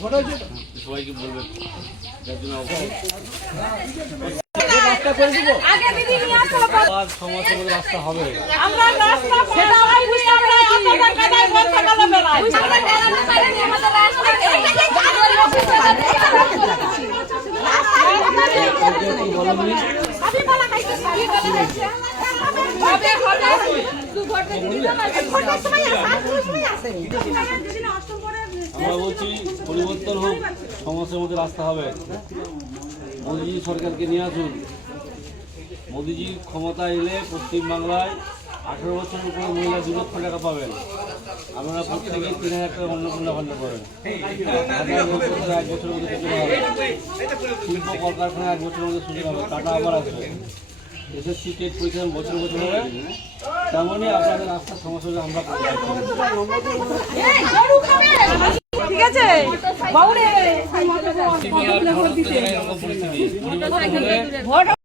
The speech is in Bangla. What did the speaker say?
করতে সবাইকে বলবেন সমস্যা রাস্তা হবে আমরা বলছি পরিবর্তন হোক, সমস্যার মধ্যে রাস্তা হবে। মোদিজি সরকারকে নিয়ে আসুন। মোদিজি ক্ষমতা এলে পশ্চিমবাংলায় 18 বছরের উপরে মহিলা 2 লক্ষ টাকা পাবেন। আপনারা প্রত্যেকেই 3000 টাকা অন্নপূর্ণা ভান্ড করেন। 1 বছরের মধ্যে সূচনা হবে। শিল্প কলকারখানা 1 বছরের মধ্যে সূচনা হবে। টাকা আবার আসবে। এসএসসি টেট পরীক্ষা বছর বছর হবে। তেমনই আপনাদের রাস্তার সমস্যা আমরা ঠিক আছে বাউরে পরিস্থিতি